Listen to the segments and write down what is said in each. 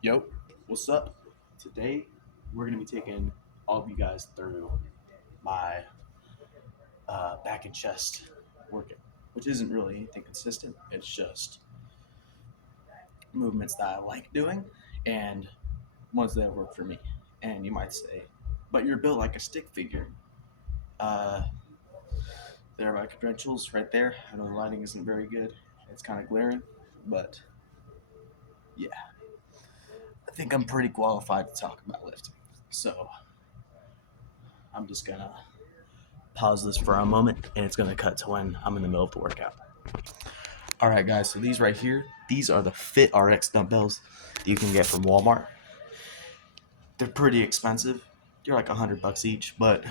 Yo, what's up? Today we're gonna be taking all of you guys through my back and chest workout, which isn't really anything consistent. It's just movements that I like doing and ones that work for me. And you might say, but you're built like a stick figure. Uh, there are my credentials right there. I know the lighting isn't very good. It's kind of glaring, but yeah, I think I'm pretty qualified to talk about lifting. So I'm just gonna pause this for a moment and it's going to cut to when I'm in the middle of the workout. All right, guys, so these right here, these are the Fit RX dumbbells that you can get from Walmart. They're pretty expensive. They're like $100 each, but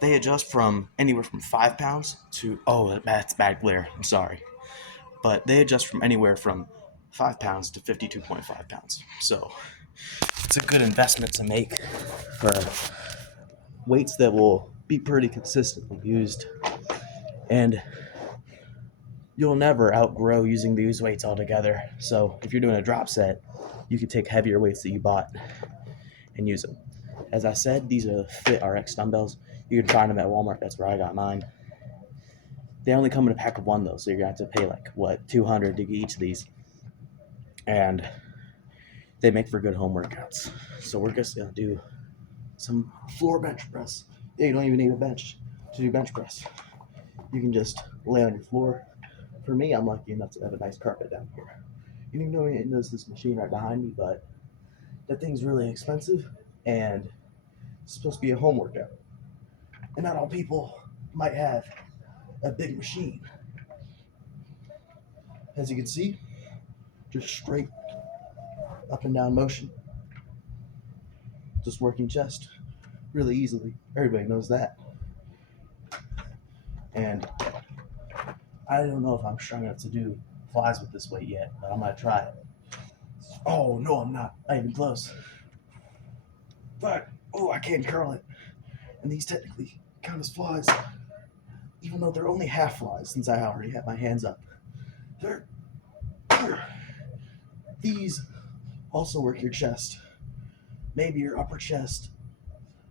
they adjust from anywhere from 5 pounds to, oh, that's bad glare. I'm sorry. But they adjust from anywhere from 5 pounds to 52.5 pounds. So it's a good investment to make for weights that will be pretty consistently used. And you'll never outgrow using these weights altogether. So if you're doing a drop set, you can take heavier weights that you bought and use them. As I said, these are Fit RX dumbbells. You can find them at Walmart. That's where I got mine. They only come in a pack of one though, so you're gonna have to pay like what 200 to get each of these, and they make for good home workouts. So we're just gonna do some floor bench press. Yeah, you don't even need a bench to do bench press. You can just lay on your floor. For me, I'm lucky enough to have a nice carpet down here. You don't even know there's this machine right behind me, but that thing's really expensive and it's supposed to be a home workout. And not all people might have a big machine. As you can see, just straight up and down motion, just working chest really easily. Everybody knows that. And I don't know if I'm strong enough to do flies with this weight yet, but I'm gonna try it. Oh no, I'm not even close. But oh, I can't curl it. And these technically count as flies, even though they're only half flies since I already have my hands up. They're, these also work your chest, maybe your upper chest.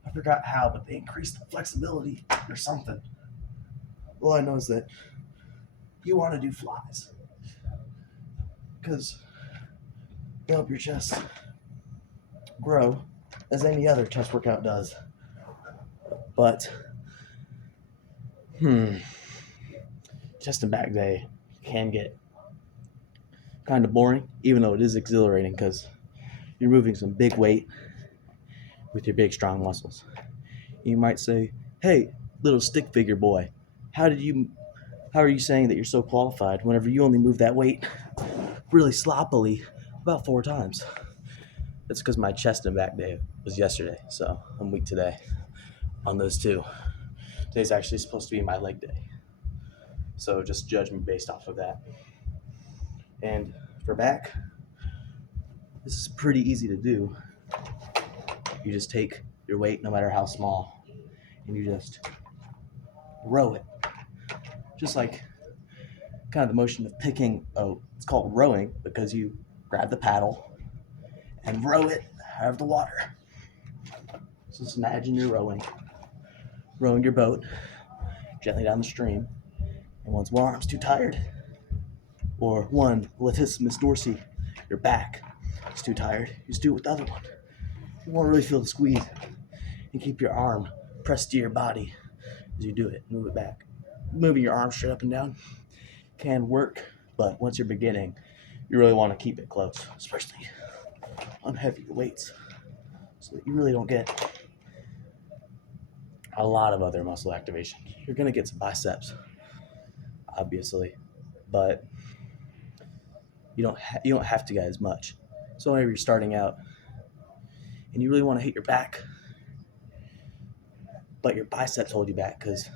I forgot how, but they increase the flexibility or something. All I know is that you want to do flies because they help your chest grow as any other chest workout does. But, chest and back day can get kind of boring, even though it is exhilarating because you're moving some big weight with your big, strong muscles. You might say, hey, little stick figure boy, how are you saying that you're so qualified whenever you only move that weight really sloppily about 4 times? That's because my chest and back day was yesterday, so I'm weak today on those two. Today's actually supposed to be my leg day, so just judge me based off of that. And for back, this is pretty easy to do. You just take your weight, no matter how small, and you just row it. Just like kind of the motion of picking, it's called rowing because you grab the paddle and row it out of the water. So just imagine you're rowing your boat gently down the stream, and once one arm's too tired, or one latissimus dorsi, your back is too tired, you just do it with the other one. You won't really feel the squeeze, and keep your arm pressed to your body as you do it. Move it back. Moving your arm straight up and down can work, but once you're beginning, you really want to keep it close, especially on heavier weights, so that you really don't get a lot of other muscle activation. You're gonna get some biceps, obviously, but you don't have to get as much. So whenever you're starting out and you really want to hit your back, but your biceps hold you back because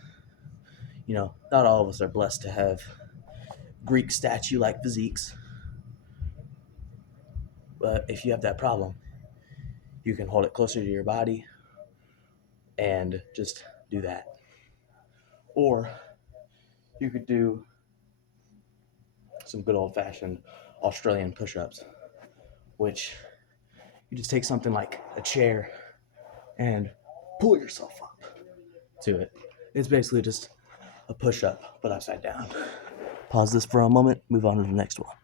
not all of us are blessed to have Greek statue-like physiques. But if you have that problem, you can hold it closer to your body and just do that. Or you could do some good old-fashioned Australian push-ups, which you just take something like a chair and pull yourself up to it. It's basically just a push-up, but upside down. Pause this for a moment, move on to the next one.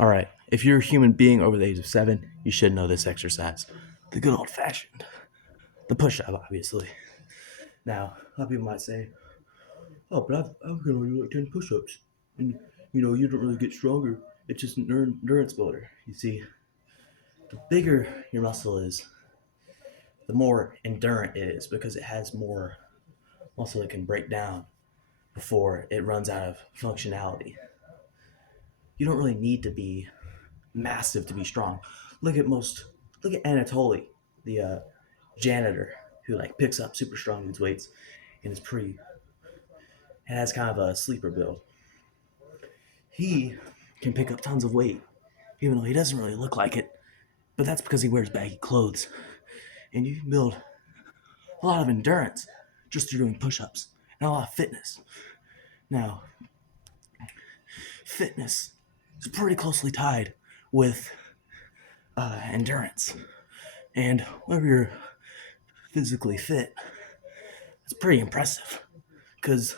All right, if you're a human being over the age of 7, you should know this exercise. The good old-fashioned. The push-up, obviously. Now, a lot of people might say, oh, but I've got only like 10 push-ups. And, you don't really get stronger. It's just an endurance builder. You see, the bigger your muscle is, the more endurant it is because it has more muscle it can break down before it runs out of functionality. You don't really need to be massive to be strong. Look at Anatoly, the janitor who like picks up super strong dudes weights and has kind of a sleeper build. He can pick up tons of weight, even though he doesn't really look like it. But that's because he wears baggy clothes. And you can build a lot of endurance just through doing push-ups and a lot of fitness. Now, fitness is pretty closely tied with endurance. And whenever you're physically fit, it's pretty impressive. Because,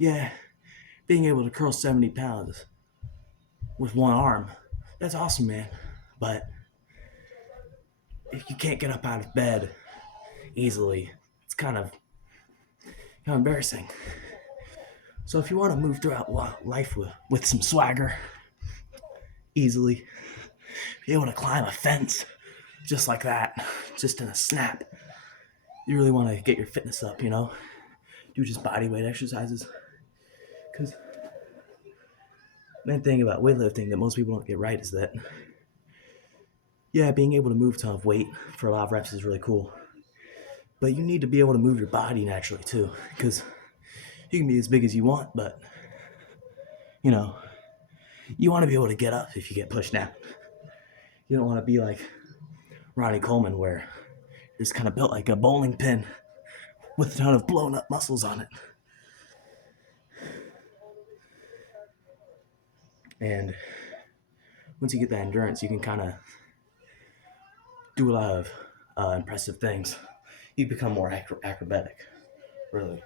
yeah, being able to curl 70 pounds with one arm, that's awesome, man. But if you can't get up out of bed easily, it's kind of embarrassing. So if you want to move throughout life with some swagger, easily, be able to climb a fence just like that, just in a snap, you really want to get your fitness up, do just body weight exercises. Because the main thing about weightlifting that most people don't get right is that, yeah, being able to move a ton of weight for a lot of reps is really cool. But you need to be able to move your body naturally too, because you can be as big as you want, but, you want to be able to get up if you get pushed down. You don't want to be like Ronnie Coleman, where you're just kind of built like a bowling pin with a ton of blown up muscles on it. And once you get that endurance, you can kind of do a lot of impressive things. You become more acrobatic, really.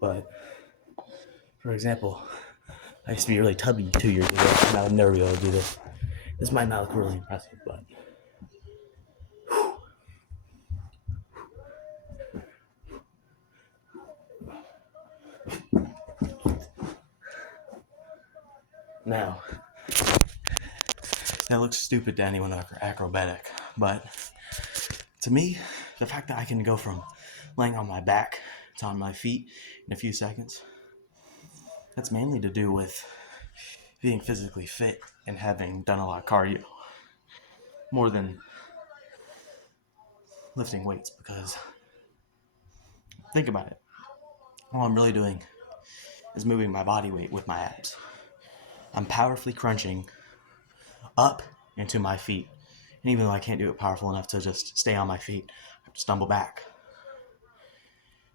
But, for example, I used to be really tubby 2 years ago, and I would never be able to do this. This might not look really impressive, but... Now, that looks stupid to anyone acrobatic, but to me, the fact that I can go from laying on my back to on my feet in a few seconds, that's mainly to do with being physically fit and having done a lot of cardio more than lifting weights. Because think about it, all I'm really doing is moving my body weight with my abs. I'm powerfully crunching up into my feet, and even though I can't do it powerful enough to just stay on my feet, I have to stumble back.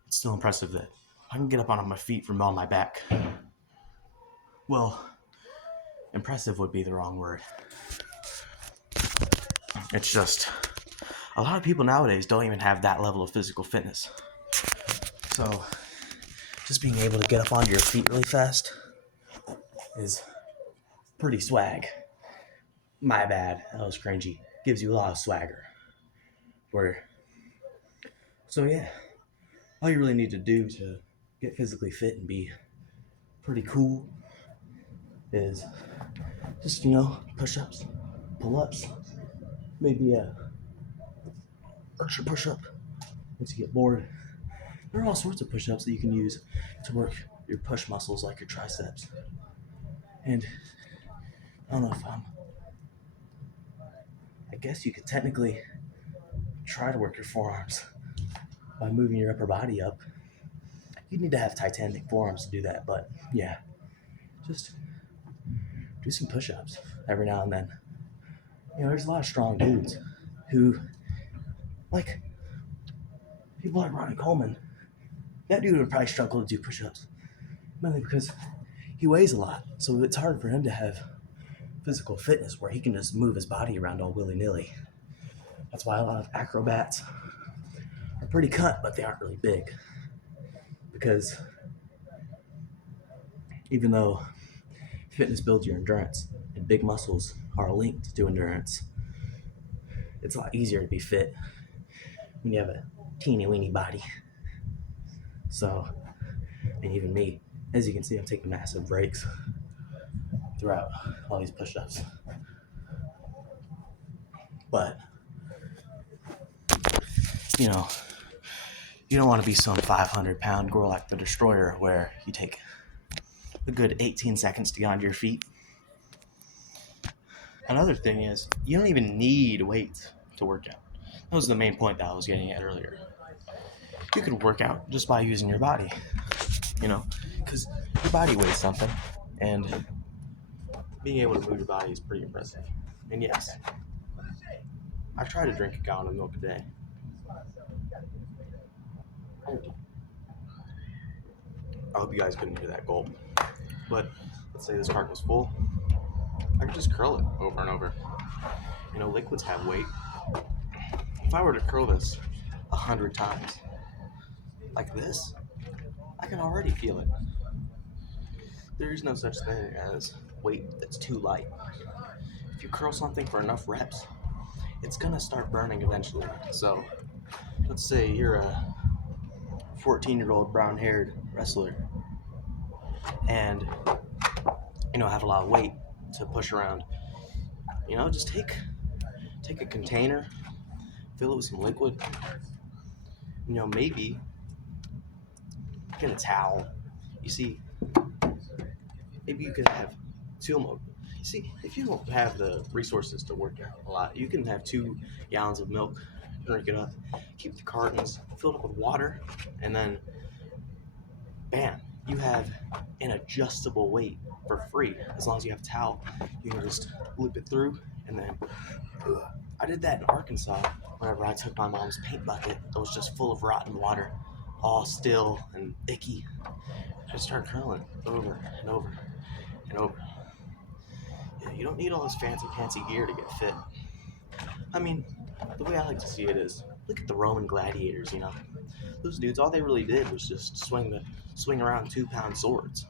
It's still impressive that I can get up on my feet from on my back. Well, impressive would be the wrong word. It's just, a lot of people nowadays don't even have that level of physical fitness. So, just being able to get up onto your feet really fast is pretty swag. My bad, that was cringy. Gives you a lot of swagger. So yeah, all you really need to do to get physically fit and be pretty cool is just, push-ups, pull-ups, maybe a Archer push-up once you get bored. There are all sorts of push-ups that you can use to work your push muscles like your triceps. And I don't know if I guess you could technically try to work your forearms by moving your upper body up. You'd need to have titanic forearms to do that, but yeah, just do some push-ups every now and then. There's a lot of strong dudes who, like, people like Ronnie Coleman. That dude would probably struggle to do push-ups, mainly because he weighs a lot, so it's hard for him to have physical fitness where he can just move his body around all willy-nilly. That's why a lot of acrobats are pretty cut, but they aren't really big. Because even though fitness builds your endurance and big muscles are linked to endurance, it's a lot easier to be fit when you have a teeny weeny body. So, and even me, as you can see, I'm taking massive breaks throughout all these push-ups. But, you know, you don't want to be some 500-pound girl like the Destroyer where you take a good 18 seconds to get onto your feet. Another thing is, you don't even need weights to work out. That was the main point that I was getting at earlier. You could work out just by using your body, because your body weighs something, and being able to move your body is pretty impressive. And yes, I try to drink a gallon of milk a day. I hope you guys couldn't hear that gulp. But let's say this cart was full. I could just curl it over and over. Liquids have weight. If I were to curl this 100 times, like this, I can already feel it. There is no such thing as weight that's too light. If you curl something for enough reps, it's gonna start burning eventually. So, let's say you're a 14-year-old brown-haired wrestler and have a lot of weight to push around. Just take a container, fill it with some liquid, maybe get a towel. You see, maybe you could have two milk. You see, if you don't have the resources to work out a lot, you can have 2 gallons of milk, drink it up, keep the cartons filled up with water, and then bam, you have an adjustable weight for free. As long as you have a towel, you can just loop it through, and then I did that in Arkansas whenever I took my mom's paint bucket that was just full of rotten water, all still and icky. I just started curling over and over and over. Yeah, you don't need all this fancy gear to get fit. I mean, the way I like to see it is, look at the Roman gladiators, Those dudes, all they really did was just swing around 2-pound swords.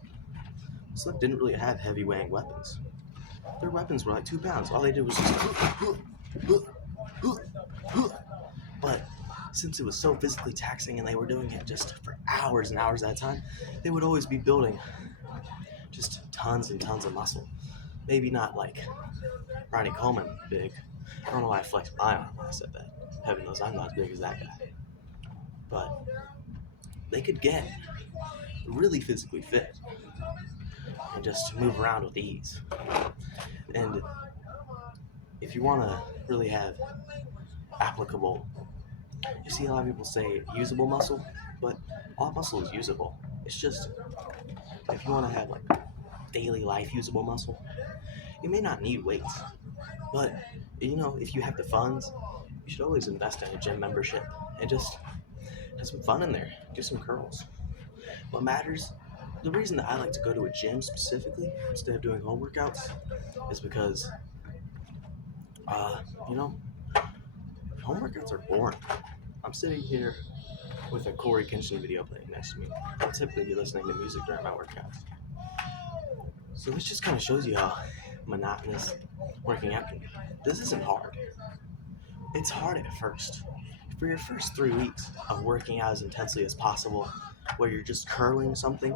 So they didn't really have heavy weighing weapons. Their weapons were like 2 pounds. All they did was just... But since it was so physically taxing and they were doing it just for hours and hours at a time, they would always be building just tons and tons of muscle. Maybe not like Ronnie Coleman big. I don't know why I flexed my arm when I said that. Heaven knows I'm not as big as that guy. But they could get really physically fit and just move around with ease. And if you want to really have applicable, you see a lot of people say usable muscle, but all muscle is usable. It's just, if you want to have like daily life usable muscle, you may not need weights, but if you have the funds, you should always invest in a gym membership and just have some fun in there. Do some curls. What matters, the reason that I like to go to a gym specifically instead of doing home workouts is because home workouts are boring. I'm sitting here with a Corey Kenshin video playing next to me. I'll typically be listening to music during my workouts. So this just kind of shows you how monotonous working out can be. This isn't hard. It's hard at first. For your first 3 weeks of working out as intensely as possible, where you're just curling something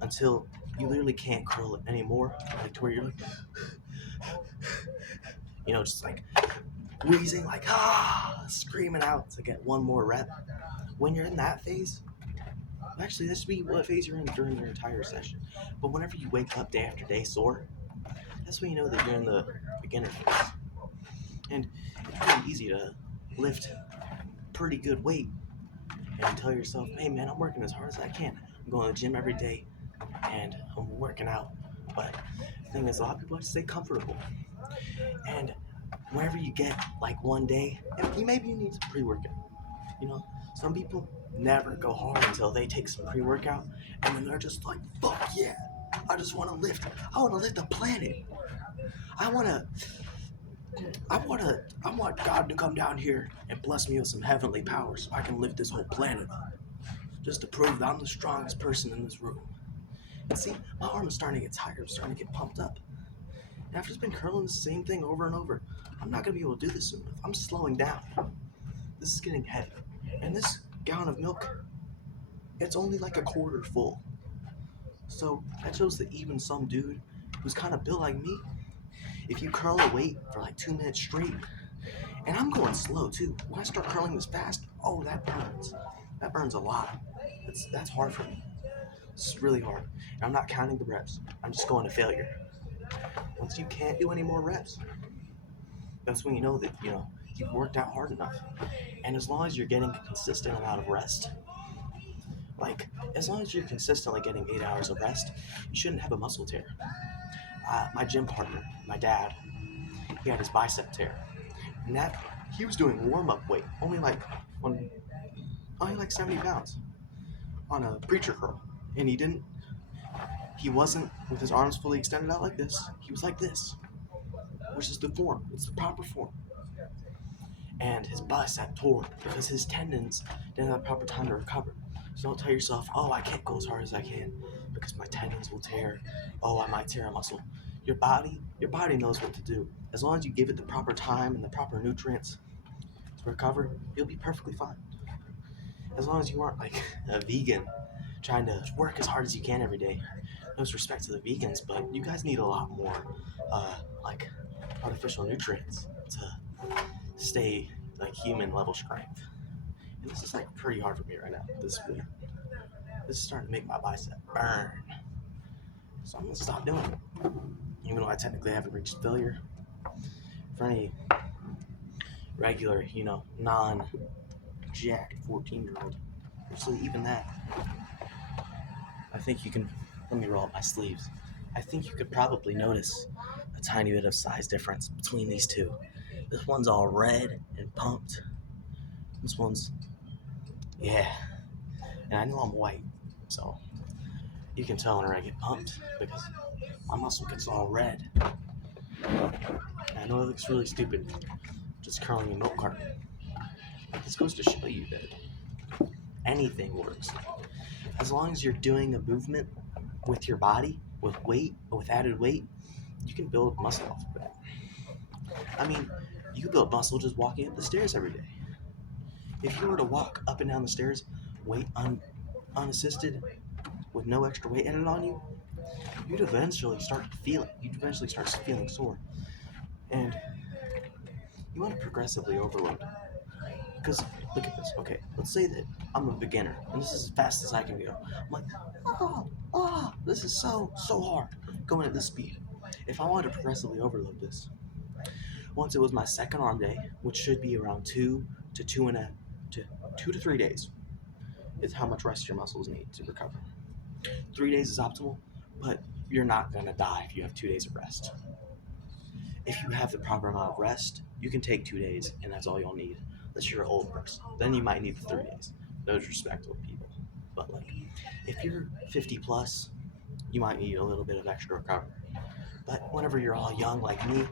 until you literally can't curl it anymore, like to where you're like, just like wheezing, like screaming out to get one more rep. When you're in that phase, actually this should be what phase you're in during your entire session. But whenever you wake up day after day sore, that's when you know that you're in the beginner phase. And it's really easy to lift pretty good weight and tell yourself, hey man, I'm working as hard as I can. I'm going to the gym every day and I'm working out. But the thing is, a lot of people like to stay comfortable. And whenever you get like one day, maybe you need some pre-workout. Some people never go hard until they take some pre-workout and then they're just like, fuck yeah. I just want to lift. I want to lift the planet. I want to. I want God to come down here and bless me with some heavenly power so I can lift this whole planet up. Just to prove that I'm the strongest person in this room. And see, my arm is starting to get tired, starting to get pumped up. And I've just been curling the same thing over and over. I'm not gonna be able to do this soon enough. I'm slowing down. This is getting heavy. And this gallon of milk, it's only like a quarter full. So that shows that even some dude who's kind of built like me, if you curl a weight for like 2 minutes straight, and I'm going slow too. When I start curling this fast, oh, that burns. That burns a lot. That's hard for me. It's really hard. And I'm not counting the reps. I'm just going to failure. Once you can't do any more reps, that's when you know that you've worked out hard enough. And as long as you're getting a consistent amount of rest, like as long as you're consistently getting 8 hours of rest, you shouldn't have a muscle tear. My gym partner, my dad, he had his bicep tear, and that he was doing warm-up weight, only like 70 pounds on a preacher curl, and he wasn't with his arms fully extended out like this. He was like this, which is the form. It's the proper form. And his bicep tore because his tendons didn't have the proper time to recover. So don't tell yourself, oh, I can't go as hard as I can because my tendons will tear. Oh, I might tear a muscle. Your body knows what to do. As long as you give it the proper time and the proper nutrients to recover, you'll be perfectly fine. As long as you aren't like a vegan trying to work as hard as you can every day. No respect to the vegans, but you guys need a lot more like artificial nutrients to stay like human level strength. And this is like pretty hard for me right now. This is starting to make my bicep burn. So I'm gonna stop doing it. Even though I technically haven't reached failure. For any regular, non-jacked 14-year-old, actually even that, I think you can, let me roll up my sleeves. I think you could probably notice a tiny bit of size difference between these two. This one's all red and pumped. This one's, yeah. And I know I'm white, so you can tell when I get pumped because my muscle gets all red. And I know it looks really stupid, just curling a milk carton. But this goes to show you that anything works. As long as you're doing a movement with your body, with weight, or with added weight, you can build muscle off of that. I mean, you can build muscle just walking up the stairs every day. If you were to walk up and down the stairs, weight unassisted, with no extra weight added on you, you'd eventually start to feel it. You'd eventually start feeling sore. And you want to progressively overload. Because, look at this. Okay, let's say that I'm a beginner, and this is as fast as I can go. I'm like, this is so hard, going at this speed. If I wanted to progressively overload this, once it was my second arm day, which should be around 2 to 3 days, is how much rest your muscles need to recover. 3 days is optimal, but you're not going to die if you have 2 days of rest. If you have the proper amount of rest, you can take 2 days, and that's all you'll need. Unless you're an old person. Then you might need the 3 days. No disrespect to people. But like, if you're 50 plus, you might need a little bit of extra recovery. But whenever you're all young like me,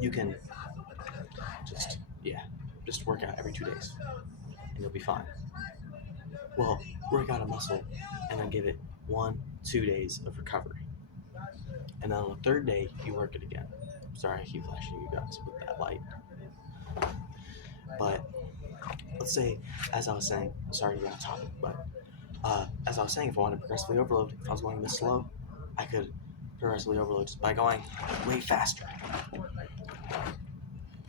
you can just work out every 2 days. And you'll be fine. Well, work out a muscle and then give it 1-2 days of recovery. And then on the third day, you work it again. Sorry, I keep flashing you guys with that light. But let's say, as I was saying, sorry to get off topic, but as I was saying, if I wanted to progressively overload, if I was going this slow, I could progressively overload just by going way faster.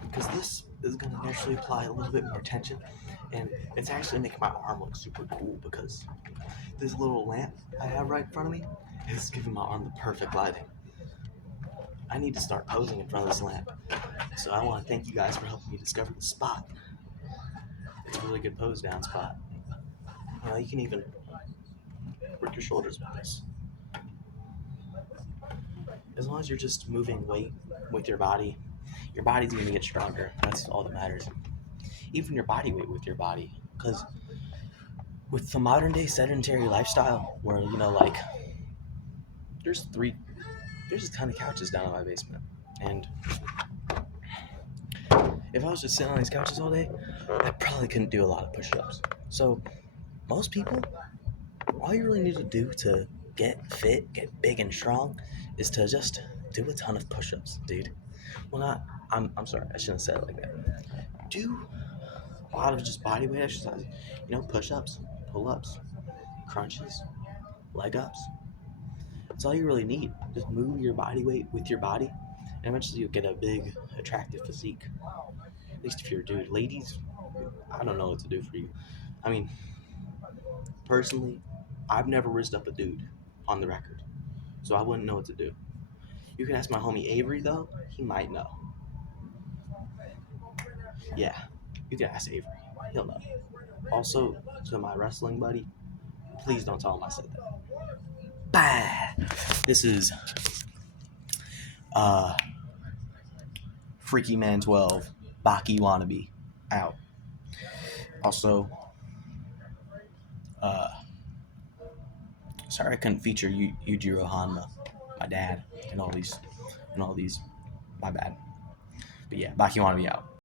Because this is going to naturally apply a little bit more tension, and it's actually making my arm look super cool because this little lamp I have right in front of me is giving my arm the perfect lighting. I need to start posing in front of this lamp. So I want to thank you guys for helping me discover the spot. It's a really good pose down spot. You can even work your shoulders with this. As long as you're just moving weight with your body's going to get stronger. That's all that matters. Even your body weight with your body. Because with the modern day sedentary lifestyle where, there's three. There's a ton of couches down in my basement, and if I was just sitting on these couches all day, I probably couldn't do a lot of push-ups. So most people, all you really need to do to get fit, get big and strong, is to just do a ton of push-ups, dude. Well, not. I'm sorry. I shouldn't have said it like that. Do a lot of just body weight exercise. Push-ups, pull-ups, crunches, leg ups. That's all you really need. Just move your body weight with your body, and eventually you'll get a big, attractive physique. At least if you're a dude. Ladies, I don't know what to do for you. I mean, personally, I've never rizzed up a dude on the record, so I wouldn't know what to do. You can ask my homie Avery, though. He might know. Yeah, you can ask Avery. He'll know. Also, to my wrestling buddy, please don't tell him I said that. Bah! This is uh Freaky Man 12, Baki Wannabe, out. Also, uh, sorry I couldn't feature Yujiro Hanma, my dad, and all these, my bad. But yeah, Baki Wannabe out.